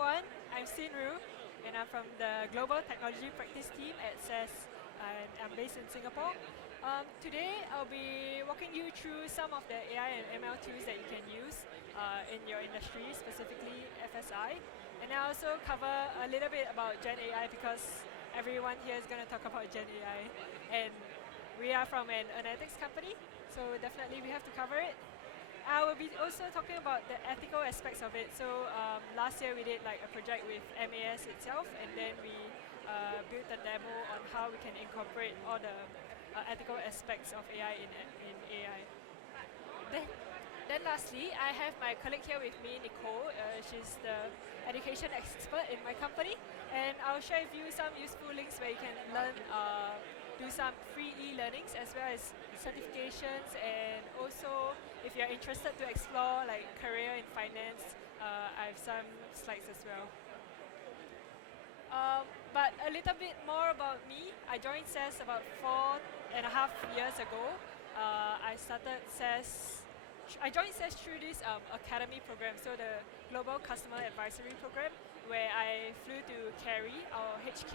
everyone, I'm Sin Ru, and I'm from the Global Technology Practice Team at SES, and I'm based in Singapore. Today, I'll be walking you through some of the AI and ML tools that you can use in your industry, specifically FSI. And I also cover a little bit about Gen AI because everyone here is going to talk about Gen AI. And we are from an analytics company, so definitely we have to cover it. I will be also talking about the ethical aspects of it. So last year we did like a project with MAS itself, and then we built a demo on how we can incorporate all the ethical aspects of AI in AI. Then, then lastly, I have my colleague here with me, Nicole. She's the education expert in my company, and I'll share with you some useful links where you can learn, do some free e-learnings as well as certifications, and also if you're interested to explore like career in finance, I have some slides as well. But a little bit more about me. I joined SES about 4.5 years ago. I started SES. I joined SES through this academy program, so the Global Customer Advisory Program, where I flew to Cary, our HQ,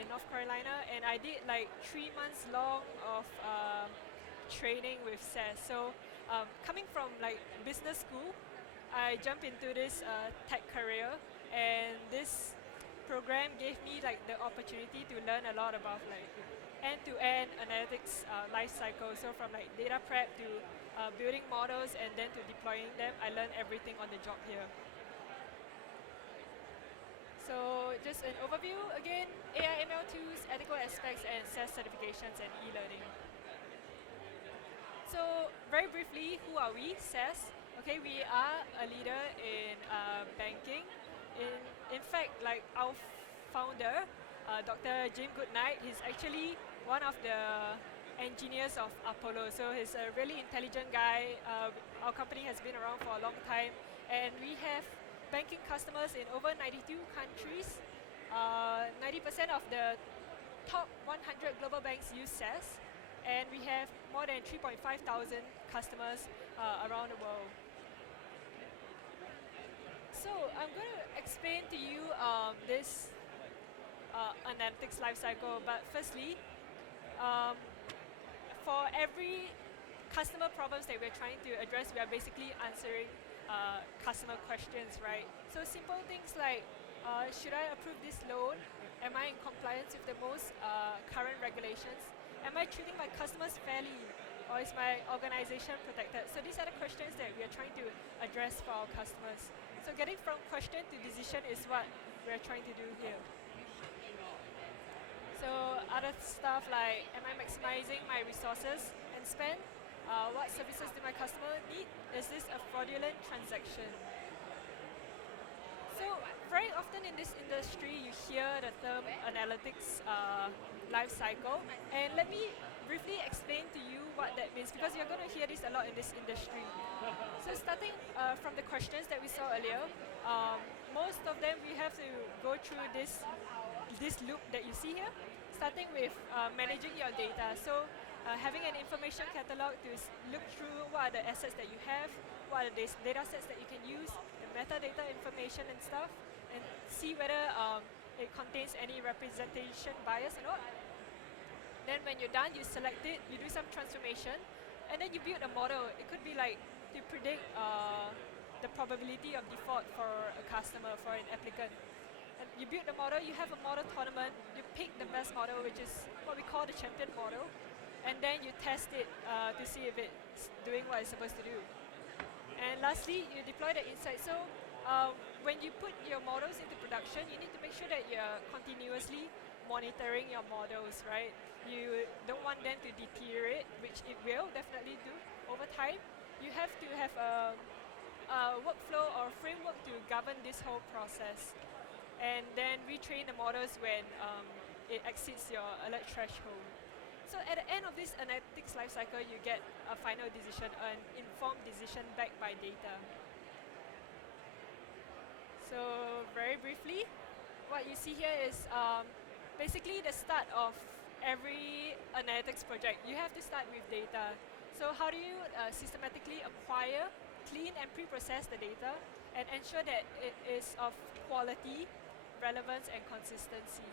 in North Carolina, and I did like 3 months long of training with SES. So coming from like business school, I jumped into this tech career, and this program gave me like the opportunity to learn a lot about like end-to-end analytics life cycle. So from like data prep to building models and then to deploying them, I learned everything on the job here. So just an overview again: AI ML tools, ethical aspects, and SES certifications and e-learning. So very briefly, who are we? SES. Okay, we are a leader in banking. In fact, like our founder, Dr. Jim Goodnight, he's actually one of the engineers of Apollo. So he's a really intelligent guy. Our company has been around for a long time, and we have banking customers in over 92 countries. 90% of the top 100 global banks use SES, and we have more than 3.5 thousand customers around the world. So I'm going to explain to you this analytics lifecycle, but firstly, um, for every customer problems that we're trying to address, we are basically answering customer questions, right? So simple things like, should I approve this loan? Am I in compliance with the most current regulations? Am I treating my customers fairly? Or is my organization protected? So these are the questions that we are trying to address for our customers. So getting from question to decision is what we're trying to do here. So other stuff like, am I maximizing my resources and spend? What services do my customer need? Is this a fraudulent transaction? So very often in this industry, you hear the term analytics life cycle, and let me briefly explain to you what that means, because you're going to hear this a lot in this industry. So starting from the questions that we saw earlier, most of them we have to go through this loop that you see here, starting with managing your data. So having an information catalog to look through what are the assets that you have, what are the data sets that you can use, the metadata information and stuff, and see whether it contains any representation bias or not. Then when you're done, you select it, you do some transformation, and then you build a model. It could be like to predict the probability of default for a customer, for an applicant. And you build the model, you have a model tournament, you pick the best model, which is what we call the champion model, and then you test it to see if it's doing what it's supposed to do. And lastly, you deploy the insight. So when you put your models into production, you need to make sure that you're continuously monitoring your models, right? You don't want them to deteriorate, which it will definitely do over time. You have to have a workflow or framework to govern this whole process, and then retrain the models when it exceeds your alert threshold. So at the end of this analytics lifecycle, you get a final decision, an informed decision backed by data. So very briefly, what you see here is basically the start of every analytics project. You have to start with data. So how do you systematically acquire, clean and pre-process the data, and ensure that it is of quality, relevance, and consistency.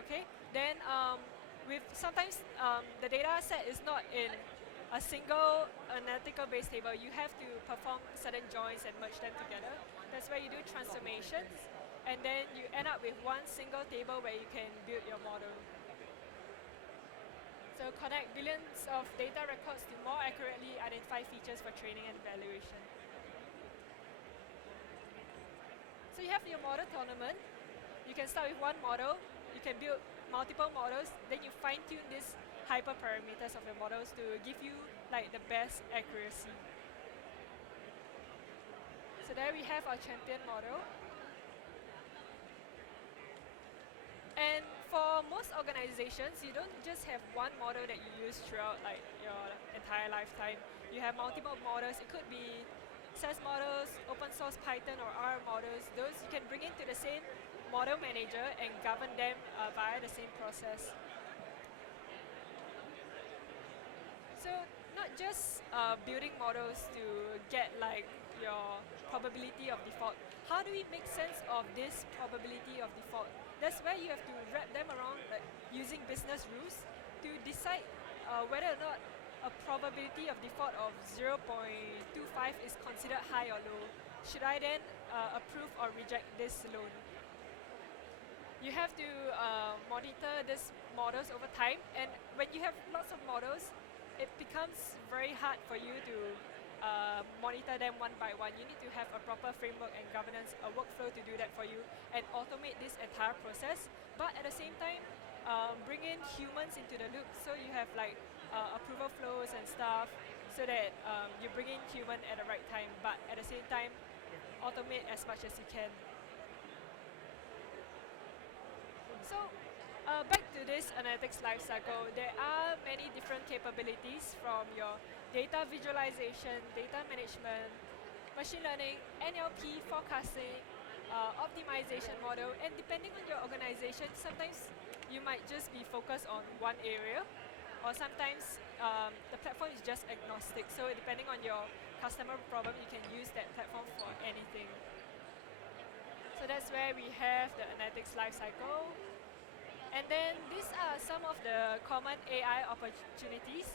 Okay, then with sometimes the data set is not in a single analytical base table. You have to perform certain joins and merge them together. That's where you do transformations, and then you end up with one single table where you can build your model. So connect billions of data records to more accurately identify features for training and evaluation. So you have your model tournament. You can start with one model. You can build multiple models. Then you fine tune these hyperparameters of your models to give you like the best accuracy. So there we have our champion model. And for most organizations, you don't just have one model that you use throughout like your entire lifetime. You have multiple models. It could be SAS models, open source Python or R models. Those you can bring into the same model manager and govern them via the same process. So not just building models to get like your probability of default. How do we make sense of this probability of default? That's where you have to wrap them around like, using business rules to decide whether or not a probability of default of 0.25 is considered high or low. Should I then approve or reject this loan? You have to monitor these models over time, and when you have lots of models, it becomes very hard for you to monitor them one by one. You need to have a proper framework and governance, a workflow to do that for you, and automate this entire process. But at the same time, bring in humans into the loop, so you have like approval flows and stuff, so that you bring in human at the right time, but at the same time, automate as much as you can. So back to this analytics lifecycle, there are many different capabilities from your data visualization, data management, machine learning, NLP, forecasting, optimization model, and depending on your organization, sometimes you might just be focused on one area, or sometimes the platform is just agnostic. So depending on your customer problem, you can use that platform for anything. So that's where we have the analytics lifecycle. And then these are some of the common AI opportunities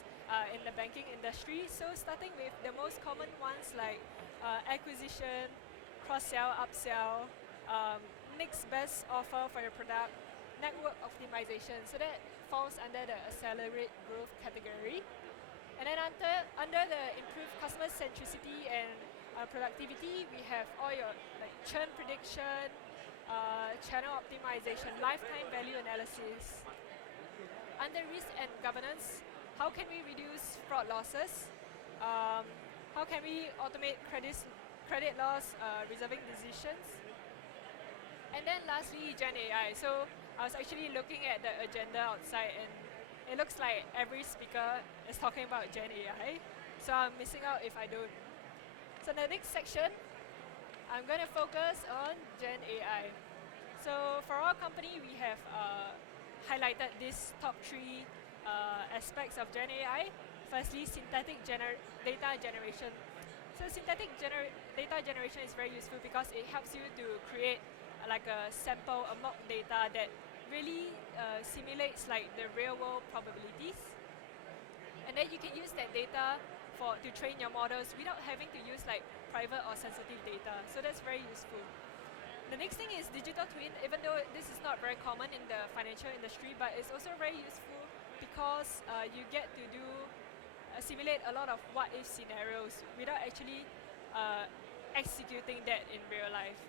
in the banking industry. So starting with the most common ones like acquisition, cross-sell, upsell, next best offer for your product, network optimization. So that falls under the accelerate growth category. And then under the improved customer centricity and productivity, we have all your like churn prediction, channel optimization, lifetime value analysis. Under risk and governance, how can we reduce fraud losses? How can we automate credit loss reserving decisions? And then lastly, Gen AI. So I was actually looking at the agenda outside, and it looks like every speaker is talking about Gen AI. So I'm missing out if I don't. So in the next section, I'm going to focus on Gen AI. So for our company, we have highlighted these top three aspects of Gen AI. Firstly, synthetic data generation. So synthetic data generation is very useful because it helps you to create like a sample, a mock data that really simulates like the real world probabilities. And then you can use that data to train your models without having to use like private or sensitive data. So that's very useful. The next thing is digital twin. Even though this is not very common in the financial industry, but it's also very useful because you get to simulate a lot of what-if scenarios without actually executing that in real life.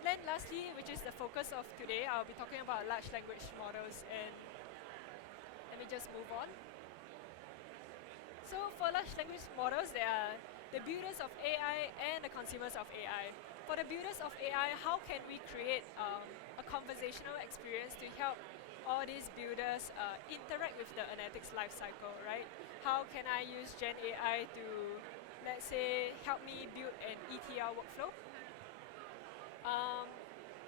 Then lastly, which is the focus of today, I'll be talking about large language models, and let me just move on. So for large language models, there are the builders of AI and the consumers of AI. For the builders of AI, how can we create a conversational experience to help all these builders interact with the analytics lifecycle, right? How can I use Gen AI to, let's say, help me build an ETL workflow?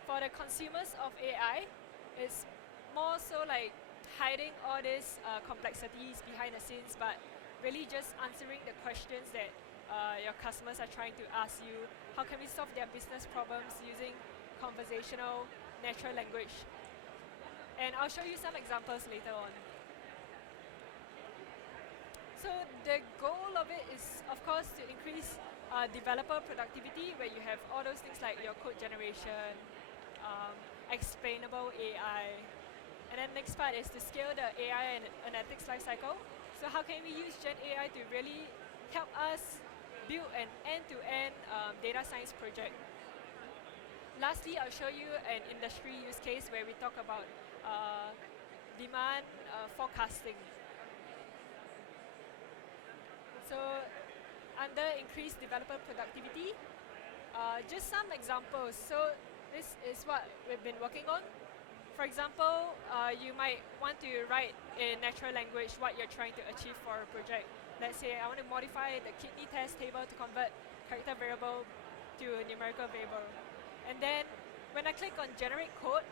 For the consumers of AI, it's more so like hiding all these complexities behind the scenes, but really just answering the questions that your customers are trying to ask you. How can we solve their business problems using conversational natural language? And I'll show you some examples later on. So the goal of it is, of course, to increase developer productivity, where you have all those things like your code generation, explainable AI, and then next part is to scale the AI and analytics lifecycle. So how can we use Gen AI to really help us build an end-to-end data science project? Lastly, I'll show you an industry use case where we talk about demand forecasting. So under increased developer productivity, just some examples. So this is what we've been working on. For example, you might want to write in natural language what you're trying to achieve for a project. Let's say I want to modify the kidney test table to convert character variable to a numerical variable. And then when I click on generate code,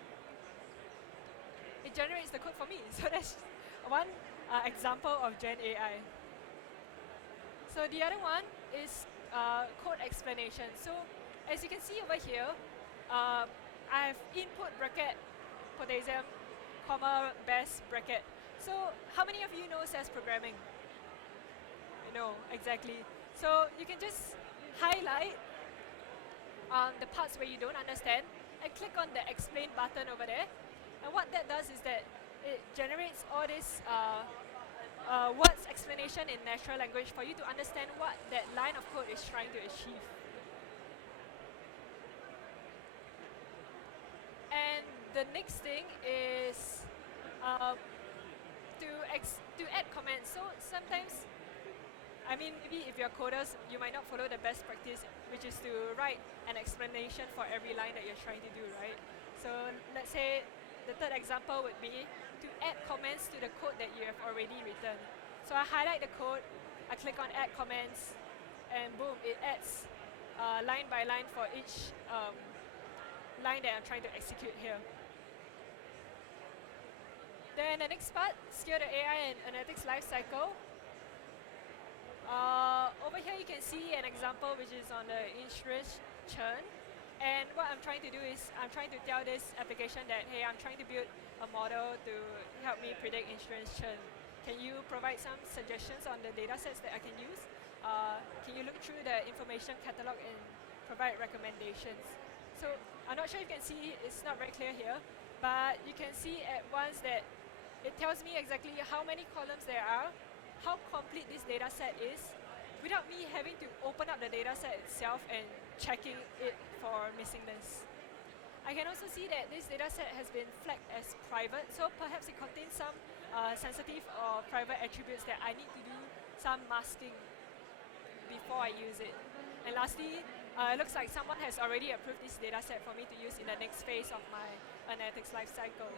it generates the code for me. So that's one example of Gen AI. So the other one is code explanation. So as you can see over here, I have input bracket potassium, comma, best bracket. So how many of you know SAS programming? You know, exactly. So you can just highlight the parts where you don't understand and click on the explain button over there. And what that does is that it generates all this words explanation in natural language for you to understand what that line of code is trying to achieve. And the next thing is to add comments. So sometimes, I mean, maybe if you're coders, you might not follow the best practice, which is to write an explanation for every line that you're trying to do, right? So let's say the third example would be to add comments to the code that you have already written. So I highlight the code, I click on add comments, and boom, it adds line by line for each line that I'm trying to execute here. Then the next part, scale the AI and analytics lifecycle. Over here you can see an example which is on the insurance churn. And what I'm trying to do is I'm trying to tell this application that, hey, I'm trying to build a model to help me predict insurance churn. Can you provide some suggestions on the data sets that I can use? Can you look through the information catalog and provide recommendations? So I'm not sure if you can see, it's not very clear here, but you can see at once that it tells me exactly how many columns there are, how complete this data set is, without me having to open up the data set itself and checking it for missingness. I can also see that this data set has been flagged as private, so perhaps it contains some sensitive or private attributes that I need to do some masking before I use it. And lastly, it looks like someone has already approved this data set for me to use in the next phase of my analytics lifecycle.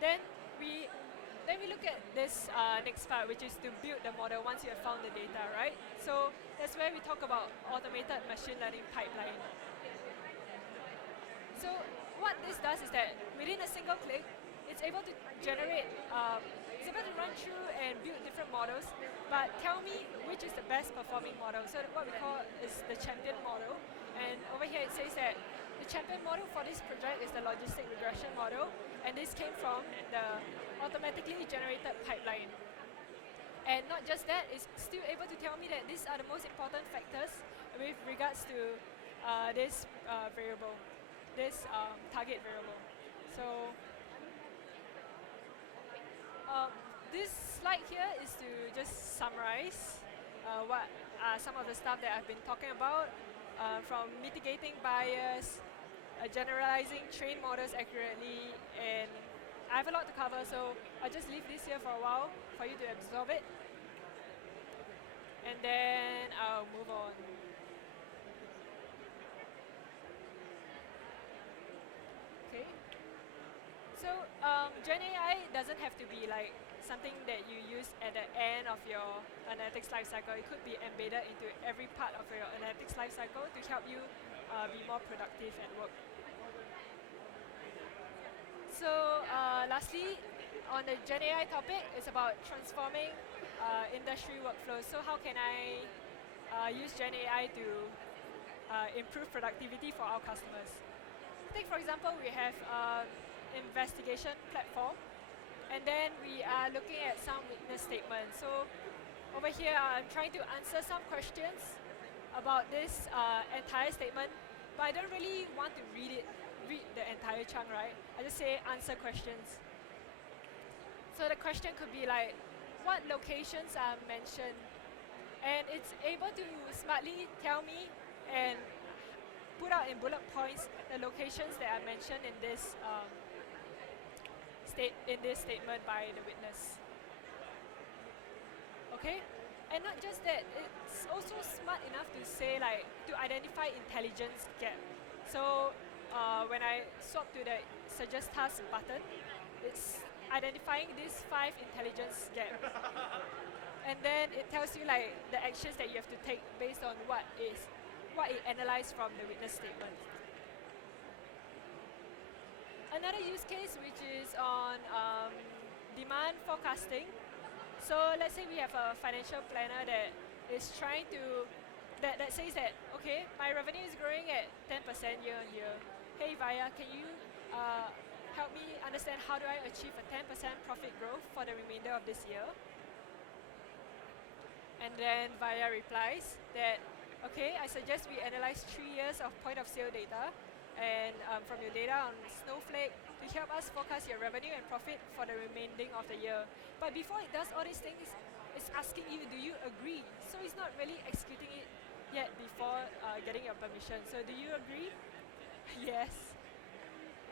Then we look at this next part, which is to build the model once you have found the data, right? So that's where we talk about automated machine learning pipeline. So what this does is that within a single click, it's able to generate, it's able to run through and build different models, but tell me which is the best performing model. So what we call is the champion model. And over here it says that the champion model for this project is the logistic regression model, and this came from the automatically generated pipeline. And not just that, it's still able to tell me that these are the most important factors with regards to this variable, this target variable. So this slide here is to just summarize what some of the stuff that I've been talking about, from mitigating bias, generalizing trained models accurately, and I have a lot to cover, so I'll just leave this here for a while for you to absorb it. And then I'll move on. Okay. So Gen AI doesn't have to be like something that you use at the end of your analytics lifecycle. It could be embedded into every part of your analytics lifecycle to help you be more productive at work. So So lastly, on the Gen AI topic, it's about transforming industry workflows. So how can I use Gen AI to improve productivity for our customers? Take for example, we have investigation platform, and then we are looking at some witness statements. So over here, I'm trying to answer some questions about this entire statement, but I don't really want to read the entire chunk, right? I just say answer questions. So the question could be like, what locations are mentioned? And it's able to smartly tell me and put out in bullet points the locations that are mentioned in this statement by the witness. Okay, and not just that, it's also smart enough to say like to identify intelligence gap. So when I swap to the suggest task button, it's identifying these 5 intelligence gap, and then it tells you like the actions that you have to take based on what it analyzed from the witness statement. Another use case which is on demand forecasting. So let's say we have a financial planner that is trying to, that says that, okay, my revenue is growing at 10% year on year. Hey Vaya, can you help me understand how do I achieve a 10% profit growth for the remainder of this year? And then Vaya replies that, okay, I suggest we analyze 3 years of point of sale data and from your data on Snowflake to help us forecast your revenue and profit for the remaining of the year. But before it does all these things, it's asking you, do you agree? So it's not really executing it yet before getting your permission. So do you agree? Yes.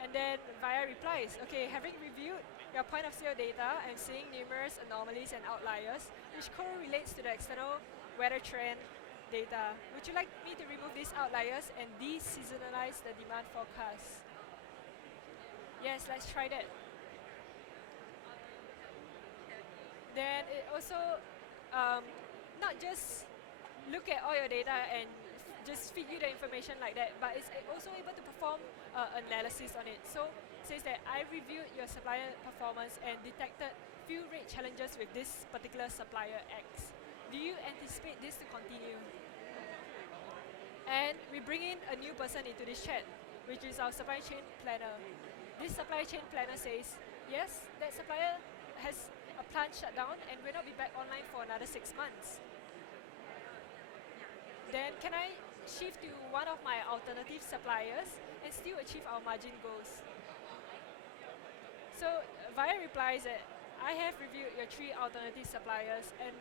And then Vaya replies, okay, having reviewed your point of sale data, I'm seeing numerous anomalies and outliers, which correlates to the external weather trend data. Would you like me to remove these outliers and de-seasonalize the demand forecast? Yes, let's try that. Then it also not just look at all your data and just feed you the information like that, but it's also able to perform analysis on it. So it says that I reviewed your supplier performance and detected few rate challenges with this particular supplier X. Do you anticipate this to continue? And we bring in a new person into this chat, which is our supply chain planner. This supply chain planner says, yes, that supplier has a plant shutdown and will not be back online for another 6 months. Then can I shift to one of my alternative suppliers and still achieve our margin goals? So Vaya replies that I have reviewed your 3 alternative suppliers and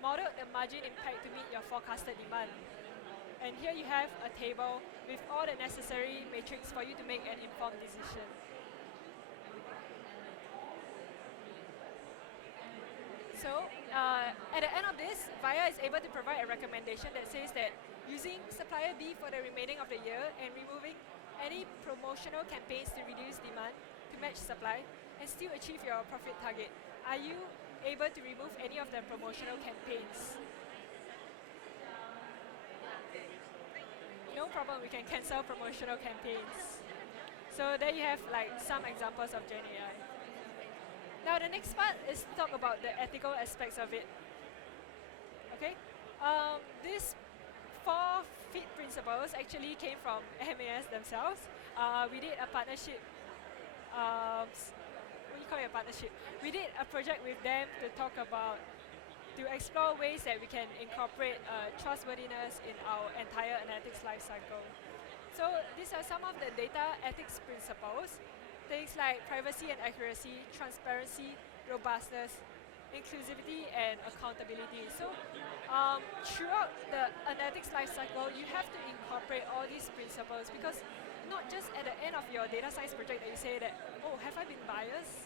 modeled the margin impact to meet your forecasted demand. And here you have a table with all the necessary metrics for you to make an informed decision. So at the end of this, Vaya is able to provide a recommendation that says that using supplier B for the remaining of the year and removing any promotional campaigns to reduce demand to match supply and still achieve your profit target. Are you able to remove any of the promotional campaigns? No problem, we can cancel promotional campaigns. So there you have like some examples of Gen AI. Now the next part is to talk about the ethical aspects of it. Okay, these 4 FIT principles actually came from MAS themselves. We did a partnership. What do you call it, a partnership? We did a project with them to talk about, to explore ways that we can incorporate trustworthiness in our entire analytics lifecycle. So these are some of the data ethics principles. Things like privacy and accuracy, transparency, robustness, inclusivity, and accountability. So throughout the analytics lifecycle, you have to incorporate all these principles, because not just at the end of your data science project that you say that, oh, have I been biased?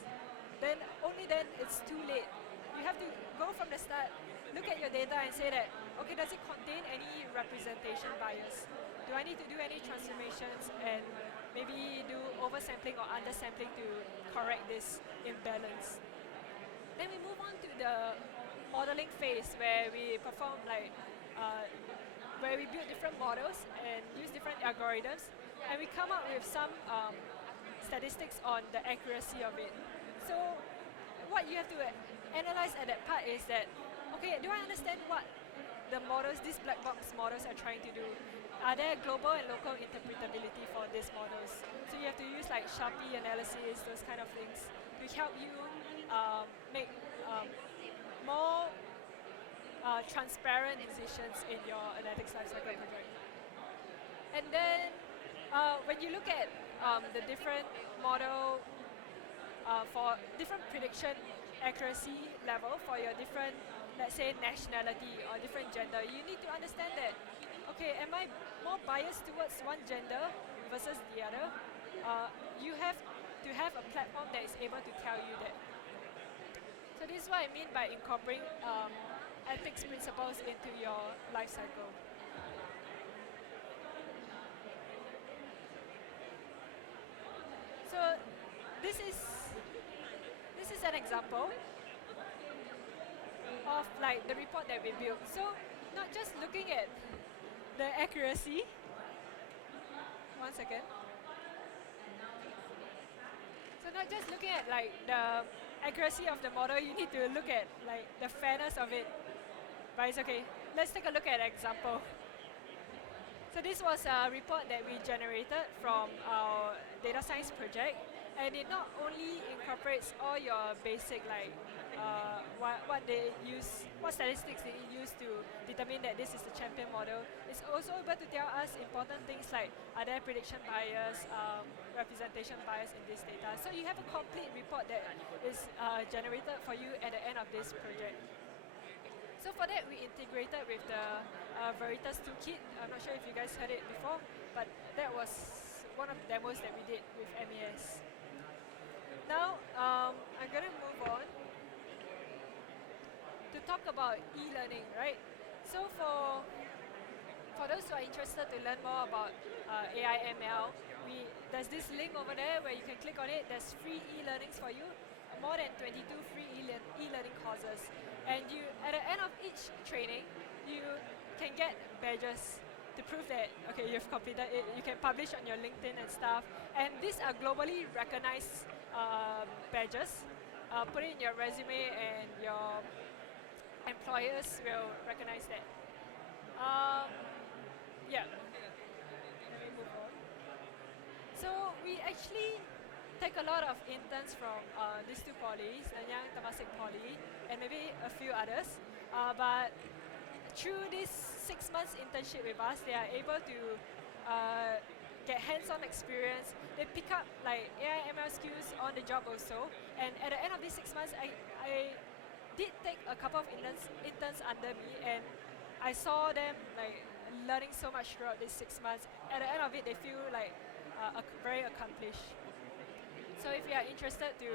Then only then it's too late. You have to go from the start, look at your data and say that, okay, does it contain any representation bias? Do I need to do any transformations and maybe do oversampling or undersampling to correct this imbalance? Then we move on to the modeling phase, where we perform like, where we build different models and use different algorithms, and we come up with some statistics on the accuracy of it. So what you have to analyze at that part is that, okay, do I understand what the models, these black box models are trying to do? Are there global and local interpretability for these models? So you have to use like Sharpie analysis, those kind of things, to help you make more transparent decisions in your analytics lifecycle project. And then when you look at the different model for different prediction accuracy level for your different, let's say, nationality or different gender, you need to understand that, okay, am I more biased towards one gender versus the other? You have to have a platform that is able to tell you that. So this is what I mean by incorporating ethics principles into your life cycle. So this is an example of like the report that we built. So not just looking at the accuracy. One second. So not just looking at like the accuracy of the model, you need to look at like the fairness of it. But it's okay. Let's take a look at an example. So this was a report that we generated from our data science project, and it not only incorporates all your basic like what they use, what statistics they use to determine that this is the champion model. It's also able to tell us important things like, are there prediction bias, representation bias in this data. So you have a complete report that is generated for you at the end of this project. So for that, we integrated with the Veritas Toolkit. I'm not sure if you guys heard it before, but that was one of the demos that we did with MES. Now, I'm going to move on to talk about e-learning, right? So for those who are interested to learn more about AI ML, there's this link over there where you can click on it. There's free e-learnings for you, more than 22 free e-learning courses. And you, at the end of each training, you can get badges to prove that, okay, you've completed it. You can publish on your LinkedIn and stuff. And these are globally recognized badges. Put it in your resume and your employers will recognize that. Yeah. Let me move on. So we actually take a lot of interns from these two polys, Nanyang Temasek Poly, and maybe a few others. But through this 6 months internship with us, they are able to get hands-on experience. They pick up like AI ML skills on the job also. And at the end of these 6 months, I did take a couple of interns under me, and I saw them like learning so much throughout these 6 months. At the end of it, they feel like very accomplished. So if you are interested to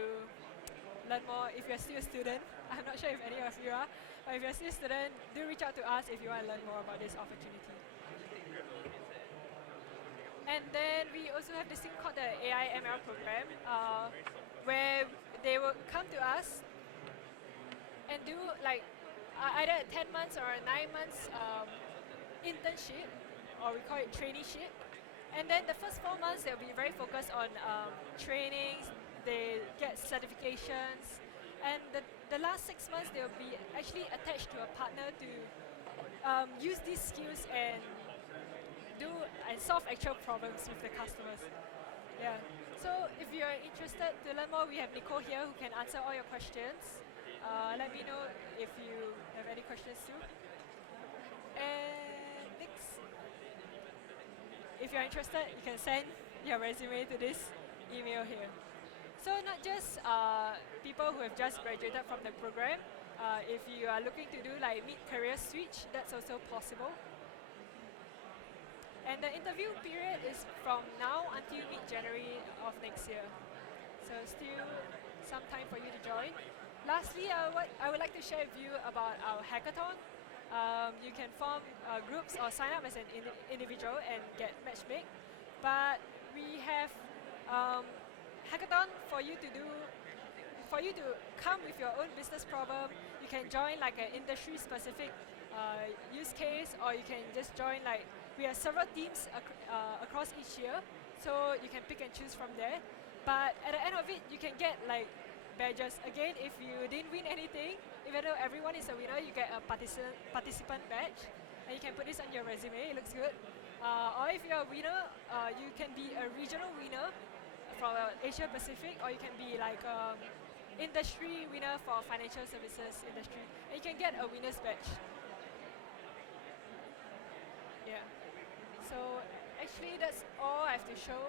learn more, if you're still a student, I'm not sure if any of you are, but if you're still a student, do reach out to us if you want to learn more about this opportunity. And then we also have this thing called the AI ML program, where they will come to us and do like either a 10 months or a 9 months internship, or we call it traineeship. And then the first 4 months, they'll be very focused on trainings, they get certifications, and the last 6 months, they'll be actually attached to a partner to use these skills and solve actual problems with the customers. Yeah. So if you're interested to learn more, we have Nicole here who can answer all your questions. Let me know if you have any questions too. And next. If you're interested, you can send your resume to this email here. So not just people who have just graduated from the program. If you are looking to do like mid-career switch, that's also possible. And the interview period is from now until mid-January of next year. So still some time for you to join. Lastly, I would like to share with you about our hackathon. You can form groups or sign up as an individual and get matchmade. But we have hackathon for you to come with your own business problem. You can join like an industry-specific use case, or you can just join we have several teams across each year, so you can pick and choose from there. But at the end of it, you can get like badges. Again, if you didn't win anything, even though everyone is a winner, you get a participant badge, and you can put this on your resume. It looks good. Or if you're a winner, you can be a regional winner from Asia Pacific, or you can be like industry winner for financial services industry, and you can get a winner's badge. Yeah. So actually, that's all I have to show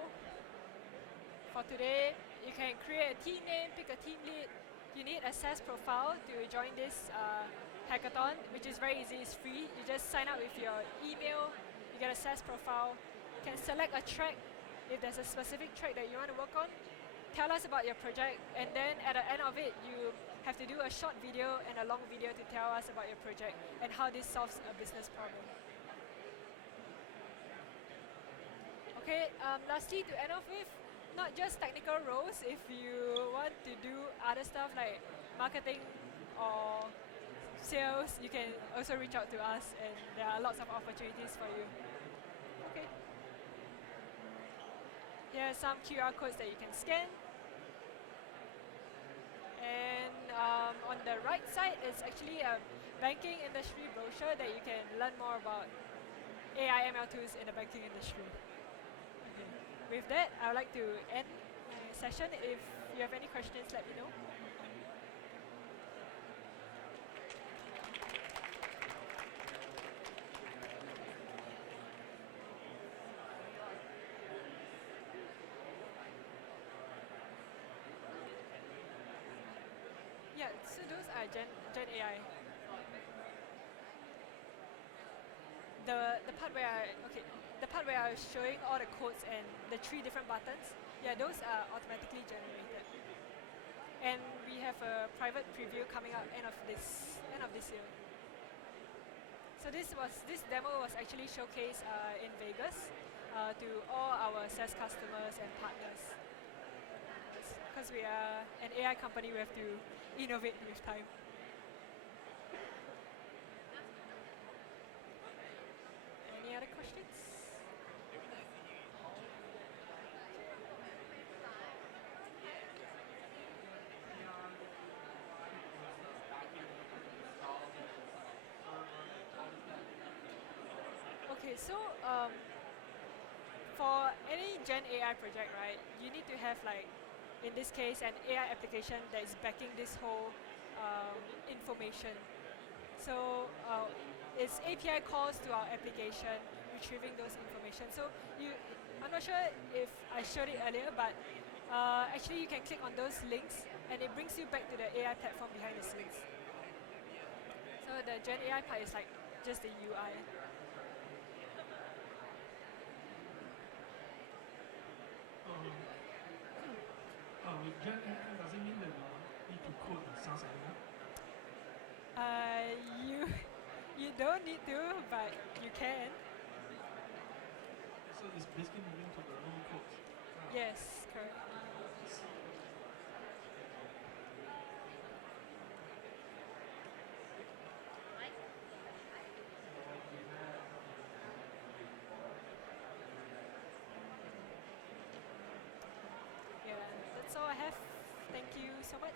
for today. You can create a team name, pick a team lead. You need a SaaS profile to join this hackathon, which is very easy. It's free. You just sign up with your email. You get a SaaS profile. You can select a track if there's a specific track that you want to work on. Tell us about your project, and then at the end of it, you have to do a short video and a long video to tell us about your project and how this solves a business problem. Okay, lastly, to end off with, not just technical roles. If you want to do other stuff like marketing or sales, you can also reach out to us, and there are lots of opportunities for you. Okay. Here are some QR codes that you can scan. And on the right side is actually a banking industry brochure that you can learn more about AI ML tools in the banking industry. Okay. With that, I would like to end my session. If you have any questions, let me know. Yeah, so those are Gen AI. The part where the part where I was showing all the codes and the 3 different buttons, yeah, those are automatically generated. And we have a private preview coming up end of this year. So this demo was actually showcased in Vegas to all our SaaS customers and partners. Because we are an AI company, we have to innovate with time. Any other questions? Okay, so for any Gen AI project, right, you need to have like, in this case, an AI application that is backing this whole information. So it's API calls to our application, retrieving those information. So I'm not sure if I showed it earlier, but actually you can click on those links, and it brings you back to the AI platform behind the scenes. So the Gen AI part is like just the UI. With Gen AI, does it mean that you need to code in SaaS anymore? You you don't need to, but you can. So it's basically moving to the no code. Yes, correct. Yeah, that's all I have. Thank you so much.